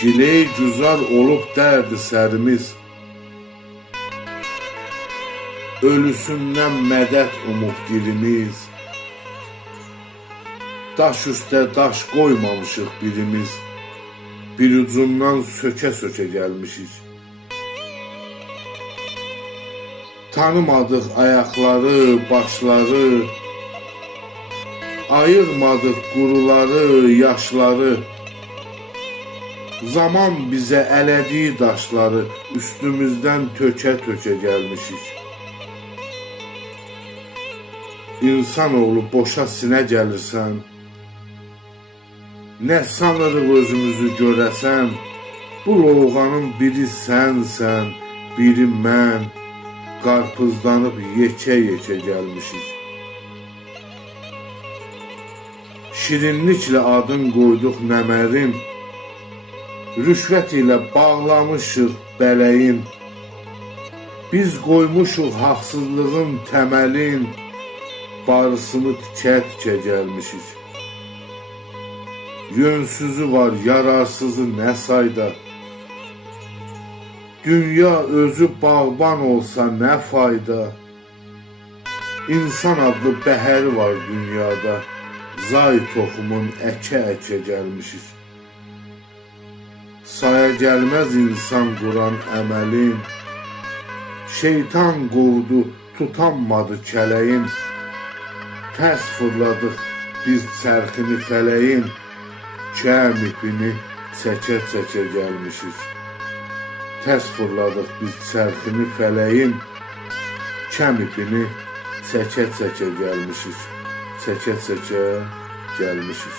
Giley güzar olub dərdi sərimiz, ölüsündən mədət umub dirimiz. Daş üstə daş qoymamışıq birimiz, bir ucundan sökə-sökə gəlmişik. Tanımadıq ayaqları, başları, ayırmadıq quruları, yaşları. Zaman bizə ələdiyi daşları üstümüzdən tökə-tökə gəlmişik. İnsanoğlu boşa sinə gəlirsən, nə sanırıq özümüzü görəsən, bu lovğanın biri sənsən, biri mən, qarpızlanıb yekə-yekə gəlmişik. Şirinliklə adın qoyduq nəmərin, rüşvət ilə bağlamışıq bələyin. Biz qoymuşuq haqsızlığın təməlin, barısını tikə-tikə gəlmişik. Yönsüzü var, yararsızı nə sayda, dünya özü bağban olsa nə fayda. İnsan adlı bəhəri var dünyada, zay toxumun əkə-əkə gəlmişik. Saya gəlməz insan quran əməlin, şeytan qovdu, tutanmadı kələyin. Tərs fırladıq biz çərxini fələyin, kəm ipini çəkə-çəkə gəlmişik. Tərs fırladıq biz çərxini fələyin, kəm ipini çəkə-çəkə gəlmişik. Çəkə-çəkə gəlmişik.